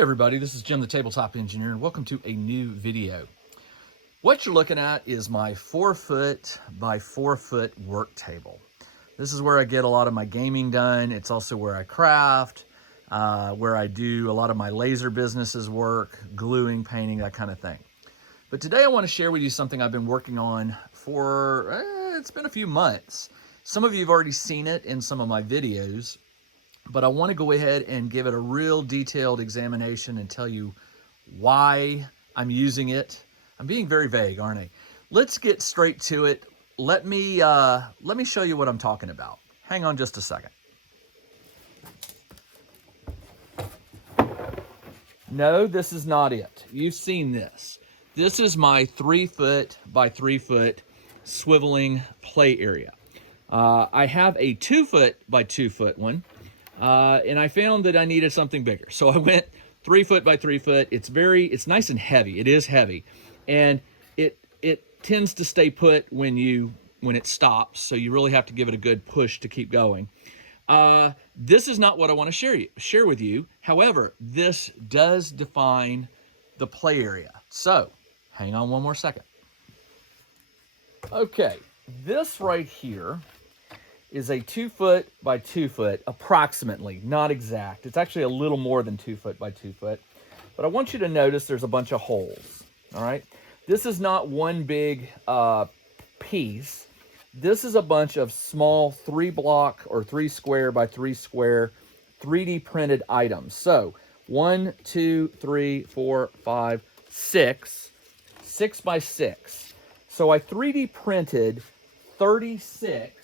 everybody, this is Jim the Tabletop Engineer, and welcome to a new video. What you're looking at is my 4-foot by 4-foot work table. This is where I get a lot of my gaming done. It's also where I craft, where I do a lot of my laser businesses work, gluing, painting, that kind of thing. But today I want to share with you something I've been working on for, it's been a few months. Some of you have already seen it in some of my videos, but I want to go ahead and give it a real detailed examination and tell you why I'm using it. I'm being very vague, aren't I? Let's get straight to it. Let me show you what I'm talking about. Hang on just a second. No, this is not it. You've seen this. This is my 3-foot by 3-foot swiveling play area. I have a 2-foot by 2-foot one. And I found that I needed something bigger. So I went 3-foot by 3-foot. It's nice and heavy. It is heavy. And it tends to stay put when it stops. So you really have to give it a good push to keep going. This is not what I want to share with you. However, this does define the play area. So hang on one more second. Okay, this right here is a 2-foot by 2-foot, approximately, not exact. It's actually a little more than 2-foot by 2-foot. But I want you to notice there's a bunch of holes, all right? This is not one big piece. This is a bunch of small 3-block or 3-square by 3-square 3D printed items. So 1, 2, 3, 4, 5, 6, 6 by 6. So I 3D printed 36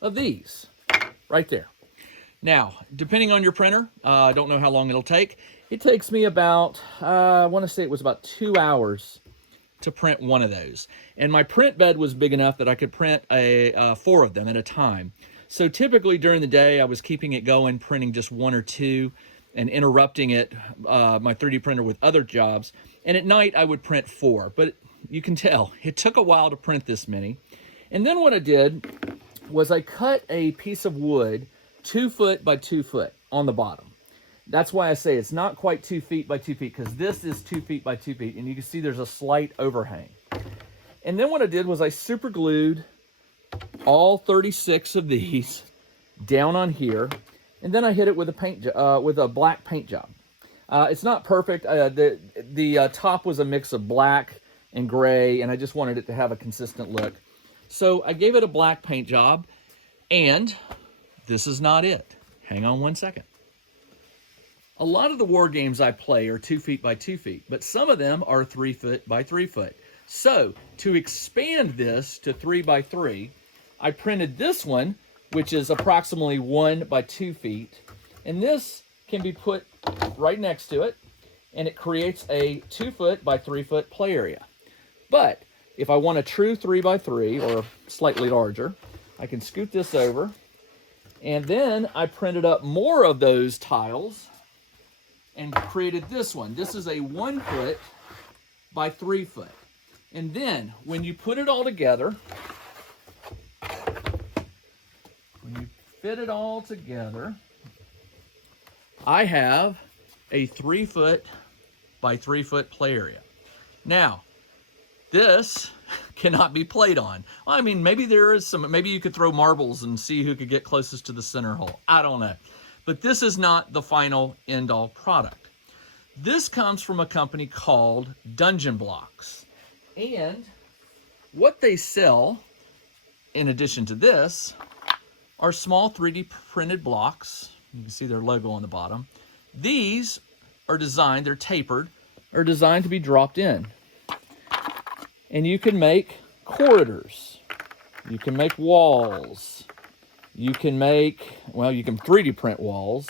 of these right there. Now, depending on your printer, I don't know how long it'll take. It takes me about, I want to say it was about 2 hours to print one of those. And my print bed was big enough that I could print 4 of them at a time. So typically during the day, I was keeping it going, printing just 1 or 2 and interrupting it, my 3D printer with other jobs. And at night, I would print 4. But you can tell, it took a while to print this many. And then what I did was I cut a piece of wood 2-foot by 2-foot on the bottom. That's why I say it's not quite 2 feet by 2 feet, because this is 2 feet by 2 feet, and you can see there's a slight overhang. And then what I did was I super glued all 36 of these down on here, and then I hit it with a black paint job. It's not perfect. The top was a mix of black and gray, and I just wanted it to have a consistent look. So I gave it a black paint job, and this is not it. Hang on one second. A lot of the war games I play are 2 feet by 2 feet, but some of them are 3-foot by 3-foot. So to expand this to 3 by 3, I printed this one, which is approximately 1 by 2 feet, and this can be put right next to it, and it creates a 2-foot by 3-foot play area. But if I want a true 3 by 3 or slightly larger, I can scoot this over, and then I printed up more of those tiles and created this one. This is a 1-foot by 3-foot. And then when you put it all together, when you fit it all together, I have a 3-foot by 3-foot play area. Now, this cannot be played on. I mean, maybe there is some, maybe you could throw marbles and see who could get closest to the center hole. I don't know. But this is not the final end-all product. This comes from a company called Dungeon Blocks. And what they sell, in addition to this, are small 3D printed blocks. You can see their logo on the bottom. These are designed, they're tapered, are designed to be dropped in. And you can make corridors, you can make walls, you can make, well, you can 3D print walls,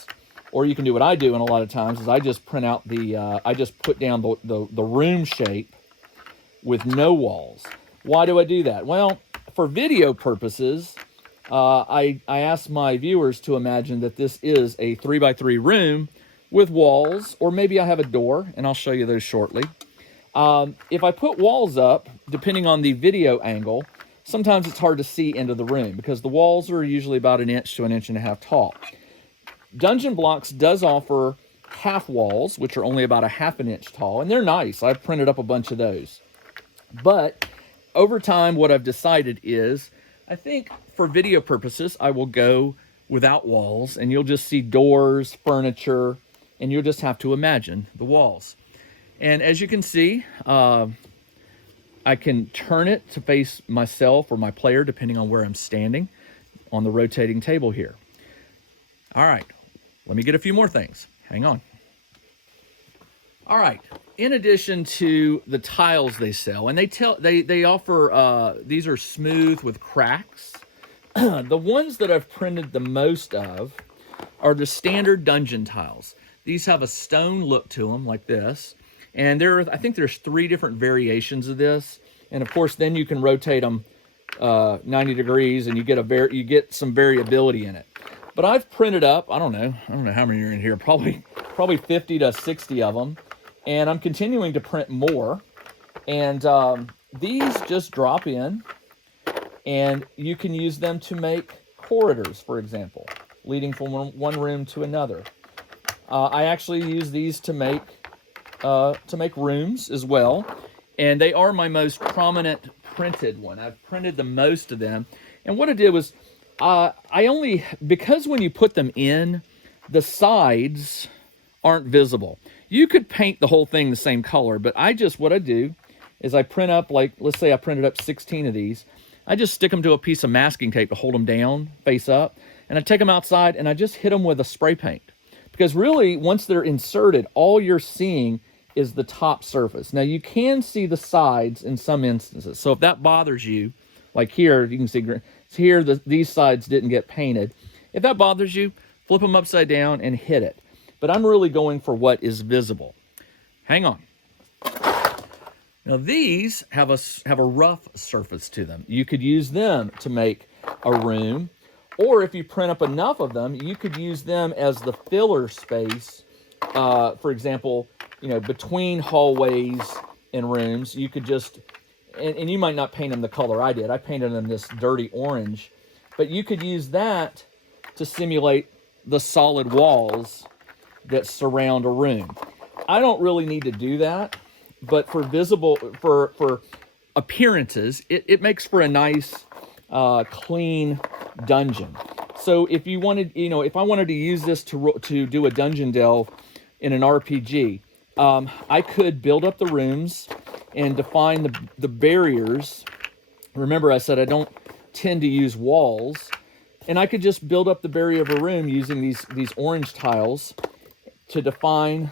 or you can do what I do, and a lot of times is I just print out I just put down the room shape with no walls. Why do I do that? Well, for video purposes, I ask my viewers to imagine that this is a 3 by 3 room with walls, or maybe I have a door, and I'll show you those shortly. If I put walls up, depending on the video angle, sometimes it's hard to see into the room because the walls are usually about 1 inch to 1.5 inches tall. Dungeon Blocks does offer half walls, which are only about a half an inch tall, and they're nice. I've printed up a bunch of those. But over time, what I've decided is, I think for video purposes, I will go without walls, and you'll just see doors, furniture, and you'll just have to imagine the walls. And as you can see, I can turn it to face myself or my player, depending on where I'm standing on the rotating table here. All right, let me get a few more things. Hang on. All right, in addition to the tiles they sell, and they offer, these are smooth with cracks. The ones that I've printed the most of are the standard dungeon tiles. These have a stone look to them like this. And I think there's 3 different variations of this. And of course, then you can rotate them 90 degrees and you get some variability in it. But I've printed up, I don't know how many are in here, probably 50 to 60 of them. And I'm continuing to print more. And these just drop in, and you can use them to make corridors, for example, leading from one room to another. I actually use these to make rooms as well, and they are my most prominent printed one. I've printed the most of them, and what I did was because when you put them in, the sides aren't visible. You could paint the whole thing the same color, but what I do is I print up, like, let's say I printed up 16 of these. I just stick them to a piece of masking tape to hold them down, face up, and I take them outside and I just hit them with a spray paint. Because really, once they're inserted, all you're seeing is the top surface. Now, you can see the sides in some instances. So if that bothers you, like here, you can see here these sides didn't get painted. If that bothers you, flip them upside down and hit it. But I'm really going for what is visible. Hang on. Now, these have a rough surface to them. You could use them to make a room. Or if you print up enough of them, you could use them as the filler space. For example, between hallways and rooms, you could just, and you might not paint them the color I did. I painted them this dirty orange. But you could use that to simulate the solid walls that surround a room. I don't really need to do that, but for appearances, it makes for a nice, clean dungeon. So if you wanted, if I wanted to use this to do a dungeon delve in an RPG, I could build up the rooms and define the barriers. Remember, I said I don't tend to use walls, and I could just build up the barrier of a room using these orange tiles to define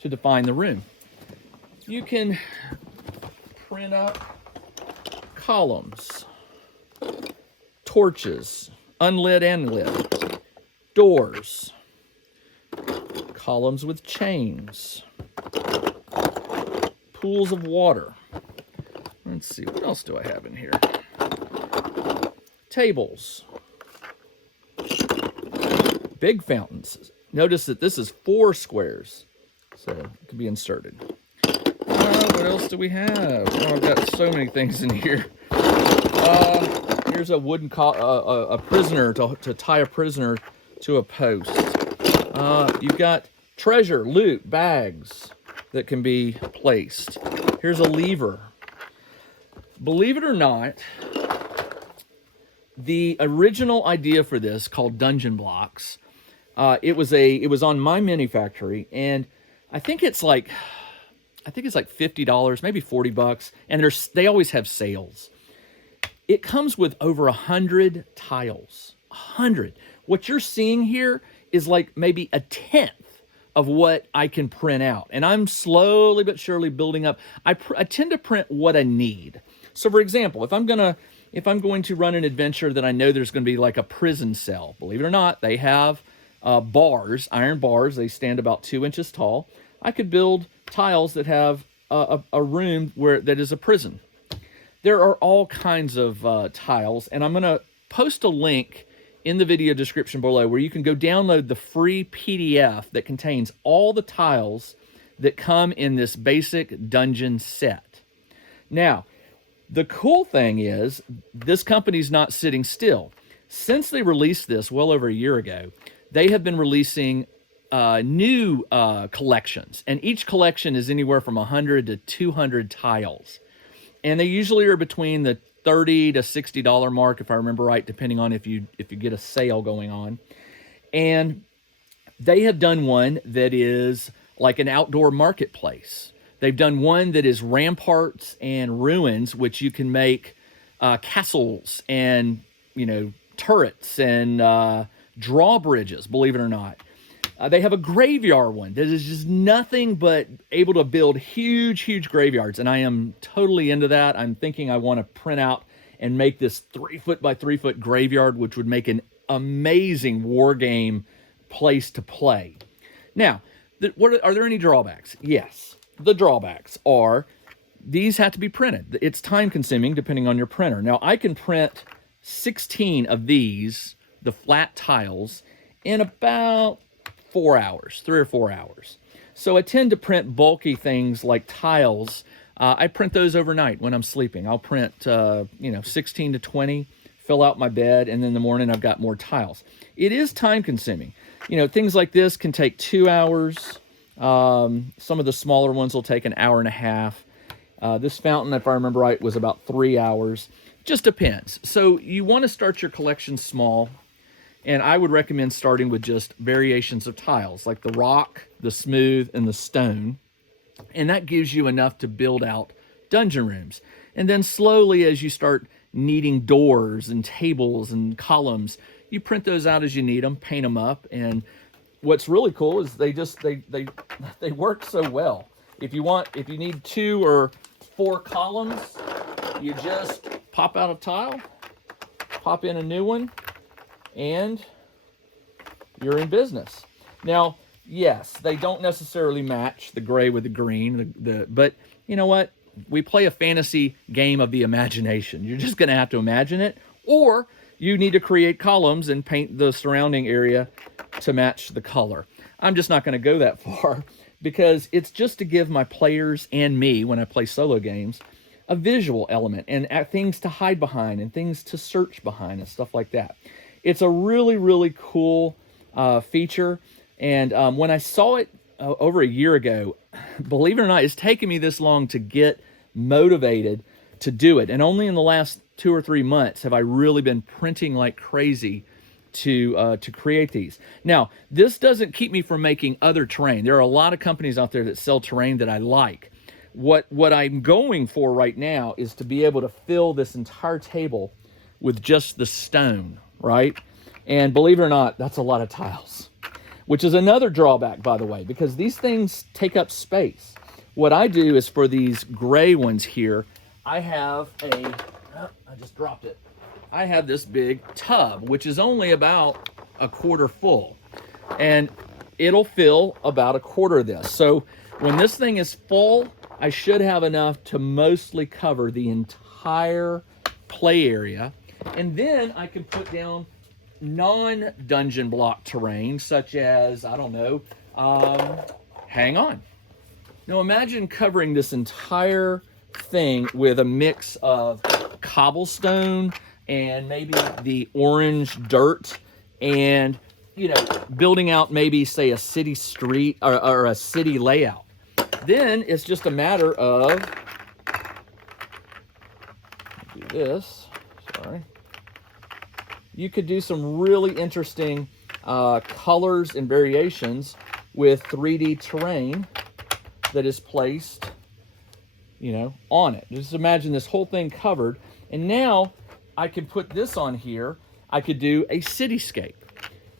the room. You can print up columns, torches, unlit and lit, doors, columns with chains, pools of water. Let's see, what else do I have in here? Tables, big fountains. Notice that this is 4 squares, so it can be inserted. What else do we have? Oh, I've got so many things in here. Here's a wooden a prisoner to tie a prisoner to a post. You've got treasure, loot, bags that can be placed. Here's a lever. Believe it or not, the original idea for this, called Dungeon Blocks, it was on My Mini Factory, and I think it's like $50, maybe $40, and they always have sales. It comes with over 100 tiles. 100. What you're seeing here is like maybe a tenth of what I can print out, and I'm slowly but surely building up. I tend to print what I need. So, for example, if I'm going to run an adventure that I know there's going to be like a prison cell, believe it or not, they have bars, iron bars. They stand about 2 inches tall. I could build tiles that have a room that is a prison. There are all kinds of tiles, and I'm going to post a link in the video description below where you can go download the free PDF that contains all the tiles that come in this basic dungeon set. Now, the cool thing is this company's not sitting still. Since they released this well over a year ago, they have been releasing new collections, and each collection is anywhere from 100 to 200 tiles, and they usually are between the $30 to $60 mark, if I remember right, depending on if you get a sale going on. And they have done one that is like an outdoor marketplace. They've done one that is ramparts and ruins, which you can make castles and, turrets and drawbridges, believe it or not. They have a graveyard one that is just nothing but able to build huge graveyards, and I am totally into that. I'm thinking I want to print out and make this 3 foot by 3 foot graveyard, which would make an amazing war game place to play. Now, are there any drawbacks? Yes. The drawbacks are these have to be printed. It's time consuming depending on your printer. Now, I can print 16 of these, the flat tiles, in about 4 hours, 3 or 4 hours. So I tend to print bulky things like tiles. I print those overnight when I'm sleeping. I'll print, 16 to 20, fill out my bed, and then in the morning I've got more tiles. It is time consuming. Things like this can take 2 hours. Some of the smaller ones will take an hour and a half. This fountain, if I remember right, was about 3 hours. Just depends. So you want to start your collection small. And I would recommend starting with just variations of tiles, like the rock, the smooth, and the stone. And that gives you enough to build out dungeon rooms. And then slowly, as you start needing doors and tables and columns, you print those out as you need them, paint them up. And what's really cool is they work so well. If you need 2 or 4 columns, you just pop out a tile, pop in a new one, and you're in business. Now, yes, they don't necessarily match the gray with the green, but you know what? We play a fantasy game of the imagination. You're just going to have to imagine it, or you need to create columns and paint the surrounding area to match the color. I'm just not going to go that far because it's just to give my players and me, when I play solo games, a visual element and things to hide behind and things to search behind and stuff like that. It's a really cool feature, and when I saw it over a year ago, believe it or not, it's taken me this long to get motivated to do it, and only in the last 2 or 3 months have I really been printing like crazy to create these. Now, this doesn't keep me from making other terrain. There are a lot of companies out there that sell terrain that I like. What I'm going for right now is to be able to fill this entire table with just the stone, right? And believe it or not, that's a lot of tiles, which is another drawback, by the way, because these things take up space. What I do is for these gray ones here, I have I just dropped it. I have this big tub, which is only about a quarter full, and it'll fill about a quarter of this. So when this thing is full, I should have enough to mostly cover the entire play area. And then I can put down non-dungeon block terrain, such as, I don't know, hang on. Now imagine covering this entire thing with a mix of cobblestone and maybe the orange dirt and, building out maybe, say, a city street or a city layout. Then it's just a matter of, do this, sorry. You could do some really interesting colors and variations with 3D terrain that is placed, on it. Just imagine this whole thing covered. And now I can put this on here. I could do a cityscape.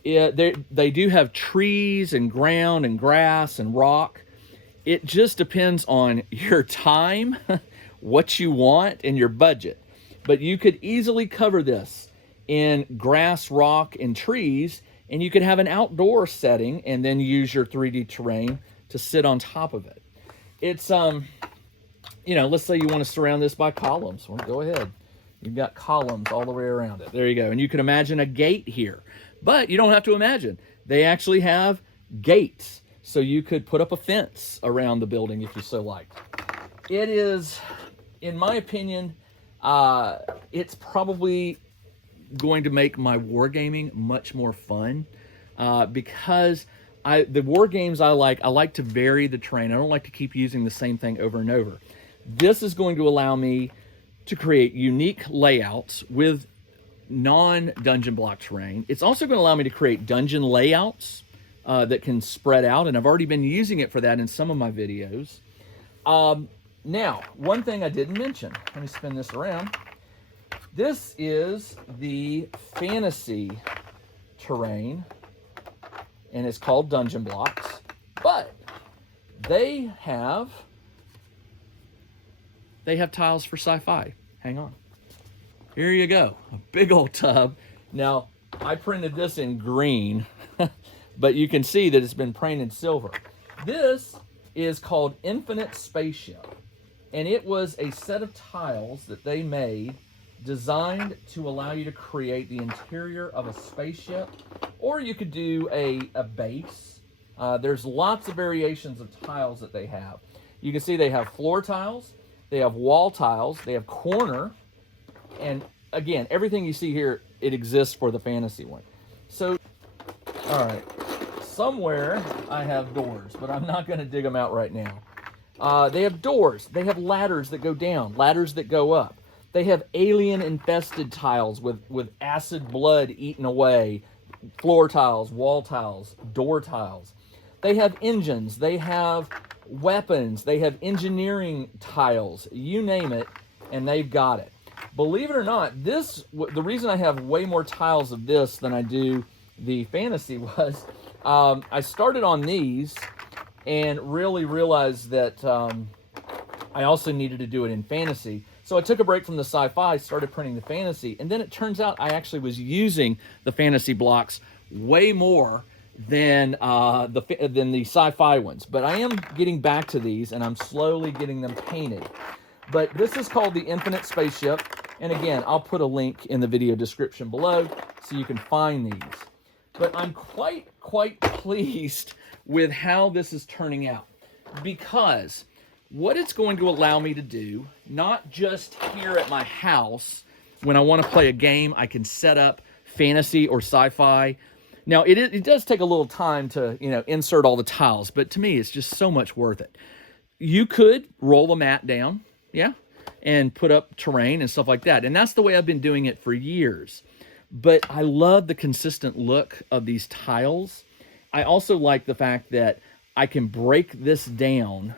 They do have trees and ground and grass and rock. It just depends on your time, what you want, and your budget. But you could easily cover this in grass, rock, and trees, and you could have an outdoor setting and then use your 3D terrain to sit on top of it. It's, let's say you want to surround this by columns. Well, go ahead. You've got columns all the way around it. There you go. And you can imagine a gate here. But you don't have to imagine. They actually have gates. So you could put up a fence around the building if you so liked. It is, in my opinion, it's probably going to make my wargaming much more fun because The war games I like to vary the terrain. I don't like to keep using the same thing over and over. This is going to allow me to create unique layouts with non-dungeon block terrain. It's also going to allow me to create dungeon layouts that can spread out, and I've already been using it for that in some of my videos. Now, one thing I didn't mention, let me spin this around. This is the fantasy terrain, and it's called dungeon blocks, but they have tiles for sci-fi. Hang on. Here you go, a big old tub. Now, I printed this in green, but you can see that it's been painted silver. This is called Infinite Spaceship, and it was a set of tiles that they made designed to allow you to create the interior of a spaceship, or you could do a base. There's lots of variations of tiles that they have. You can see they have floor tiles, they have wall tiles, they have corner, and again, everything you see here, it exists for the fantasy one. So, all right, somewhere I have doors, but I'm not going to dig them out right now. They have doors, they have ladders that go down, ladders that go up. They have alien-infested tiles with acid blood eaten away, floor tiles, wall tiles, door tiles. They have engines, they have weapons, they have engineering tiles, you name it, and they've got it. Believe it or not, the reason I have way more tiles of this than I do the fantasy was I started on these and really realized that I also needed to do it in fantasy. So I took a break from the sci-fi, started printing the fantasy, and then it turns out I actually was using the fantasy blocks way more than the sci-fi ones. But I am getting back to these, and I'm slowly getting them painted. But this is called the Infinite Spaceship, and again, I'll put a link in the video description below so you can find these. But I'm quite pleased with how this is turning out, because what it's going to allow me to do, not just here at my house, when I want to play a game, I can set up fantasy or sci-fi. Now, it does take a little time to, insert all the tiles, but to me, it's just so much worth it. You could roll the mat down, yeah, and put up terrain and stuff like that. And that's the way I've been doing it for years. But I love the consistent look of these tiles. I also like the fact that I can break this down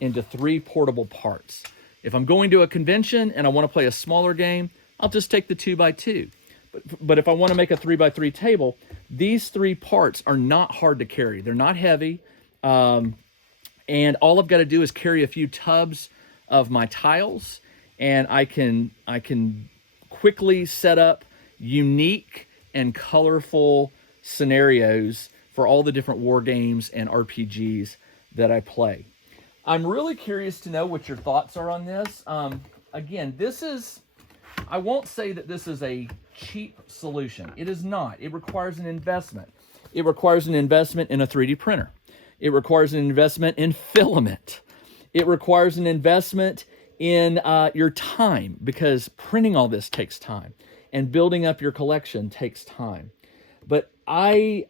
into 3 portable parts. If I'm going to a convention and I want to play a smaller game, I'll just take the 2x2. But if I want to make a 3x3 table, these 3 parts are not hard to carry. They're not heavy. And all I've got to do is carry a few tubs of my tiles, and I can quickly set up unique and colorful scenarios for all the different war games and RPGs that I play. I'm really curious to know what your thoughts are on this. Again, I won't say that this is a cheap solution. It is not. It requires an investment. It requires an investment in a 3D printer. It requires an investment in filament. It requires an investment in your time, because printing all this takes time, and building up your collection takes time. But I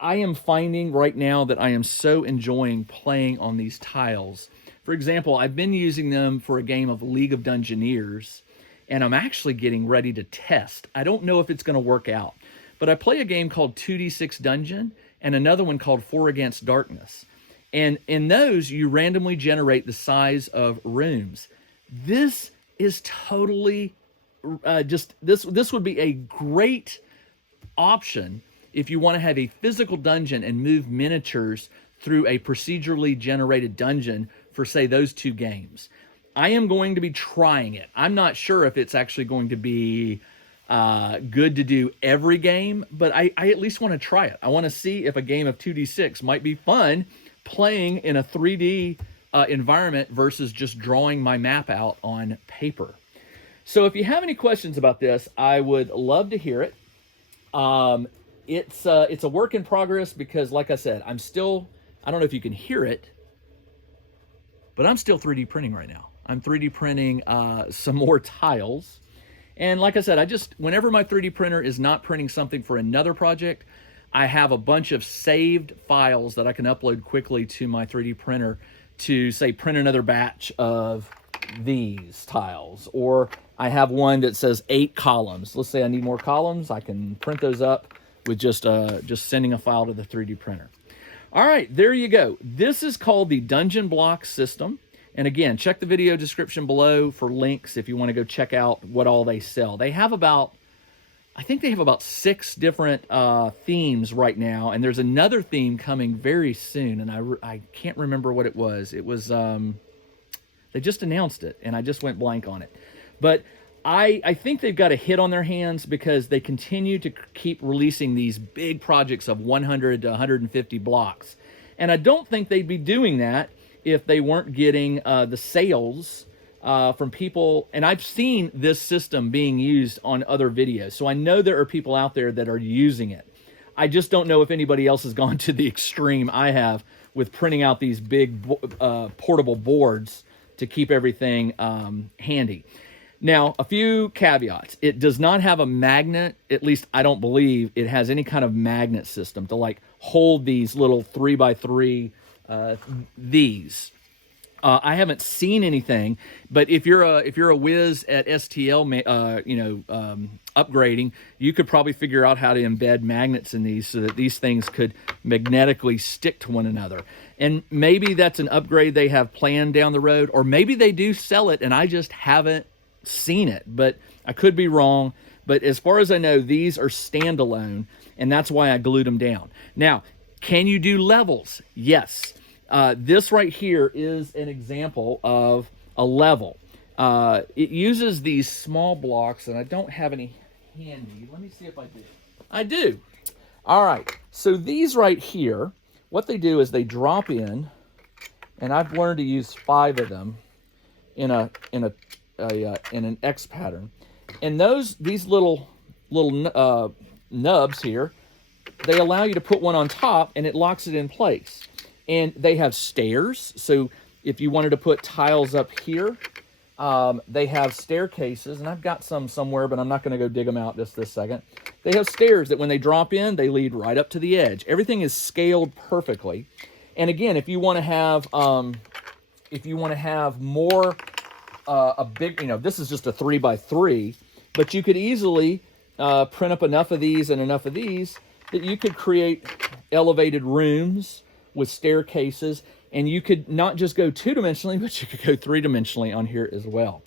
am finding right now that I am so enjoying playing on these tiles. For example, I've been using them for a game of League of Dungeoneers, and I'm actually getting ready to test. I don't know if it's going to work out, but I play a game called 2D6 Dungeon and another one called 4 Against Darkness. And in those, you randomly generate the size of rooms. This is totally this would be a great option if you want to have a physical dungeon and move miniatures through a procedurally generated dungeon for, say, those 2 games. I am going to be trying it. I'm not sure if it's actually going to be good to do every game, but I at least want to try it. I want to see if a game of 2D6 might be fun playing in a 3D environment versus just drawing my map out on paper. So if you have any questions about this, I would love to hear it. It's a work in progress because, like I said, I don't know if you can hear it, but I'm still 3D printing right now. I'm 3D printing some more tiles. And like I said, whenever my 3D printer is not printing something for another project, I have a bunch of saved files that I can upload quickly to my 3D printer to, say, print another batch of these tiles. Or I have one that says 8 columns. Let's say I need more columns. I can print those up with just sending a file to the 3D printer. All right, there you go. This is called the Dungeon Block system. And again, check the video description below for links if you want to go check out what all they sell. They have about, I think they have about 6 different themes right now, and there's another theme coming very soon, and I can't remember what it was. It was, they just announced it, and I just went blank on it. But I think they've got a hit on their hands because they continue to keep releasing these big projects of 100 to 150 blocks. And I don't think they'd be doing that if they weren't getting the sales from people. And I've seen this system being used on other videos, so I know there are people out there that are using it. I just don't know if anybody else has gone to the extreme I have with printing out these big portable boards to keep everything handy. Now, a few caveats. It does not have a magnet. At least I don't believe it has any kind of magnet system to like hold these little 3x3 these. I haven't seen anything, but if you're a whiz at STL, upgrading, you could probably figure out how to embed magnets in these so that these things could magnetically stick to one another. And maybe that's an upgrade they have planned down the road, or maybe they do sell it and I just haven't seen it, but I could be wrong. But as far as I know, these are standalone, and that's why I glued them down. Now, can you do levels? Yes. This right here is an example of a level. It uses these small blocks, and I don't have any handy. Let me see if I do. I do. All right. So these right here, what they do is they drop in, and I've learned to use 5 of them in an X pattern. And these little nubs here, they allow you to put one on top, and it locks it in place. And they have stairs, so if you wanted to put tiles up here, they have staircases, and I've got some somewhere, but I'm not going to go dig them out just this second. They have stairs that when they drop in, they lead right up to the edge. Everything is scaled perfectly. And again, if you want to have more, a big, this is just a 3x3, but you could easily print up enough of these and enough of these that you could create elevated rooms with staircases, and you could not just go 2-dimensionally, but you could go 3-dimensionally on here as well.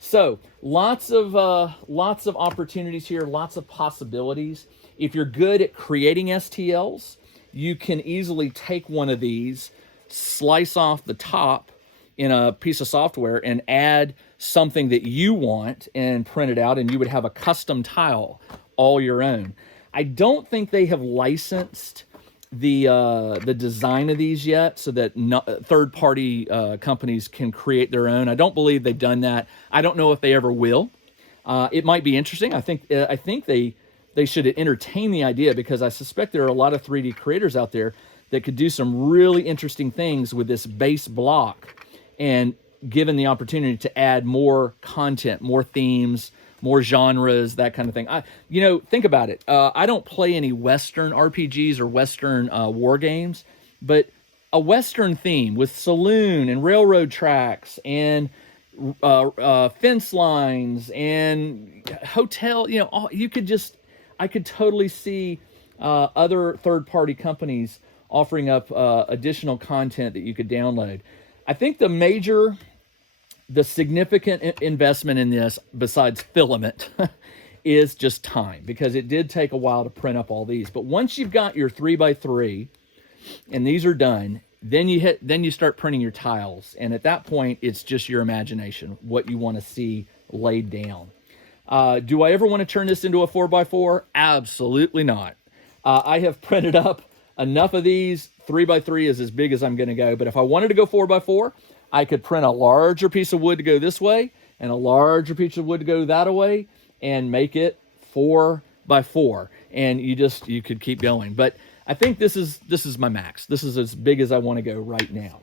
So lots of opportunities here, lots of possibilities. If you're good at creating STLs, you can easily take one of these, slice off the top in a piece of software, and add something that you want and print it out, and you would have a custom tile all your own. I don't think they have licensed the design of these yet, so that third-party companies can create their own. I don't believe they've done that. I don't know if they ever will. It might be interesting. I think they should entertain the idea, because I suspect there are a lot of 3D creators out there that could do some really interesting things with this base block, and given the opportunity to add more content, more themes, more genres, that kind of thing. Think about it. I don't play any Western RPGs or Western war games, but a Western theme with saloon and railroad tracks and fence lines and hotel, I could totally see other third-party companies offering up additional content that you could download. I think the significant investment in this, besides filament, is just time, because it did take a while to print up all these. But once you've got your 3x3 and these are done, then you start printing your tiles, and at that point it's just your imagination, what you want to see laid down. Do I ever want to turn this into a 4x4? Absolutely not. I have printed up enough of these. 3x3 is as big as I'm going to go, but if I wanted to go 4x4, I could print a larger piece of wood to go this way and a larger piece of wood to go that way, and make it 4x4, and you could keep going. But I think this is my max. This is as big as I want to go right now.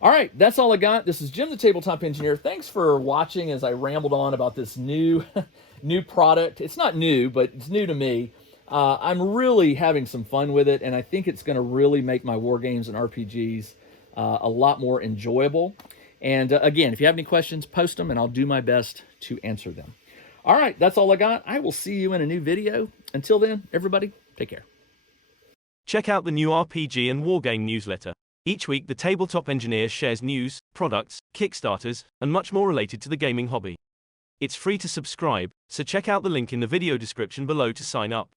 All right, that's all I got. This is Jim, the Tabletop Engineer. Thanks for watching as I rambled on about this new product. It's not new, but it's new to me. I'm really having some fun with it, and I think it's going to really make my war games and RPGs a lot more enjoyable. And again, if you have any questions, post them, and I'll do my best to answer them. All right, that's all I got. I will see you in a new video. Until then, everybody, take care. Check out the new RPG and Wargame newsletter. Each week, the Tabletop Engineer shares news, products, Kickstarters, and much more related to the gaming hobby. It's free to subscribe, so check out the link in the video description below to sign up.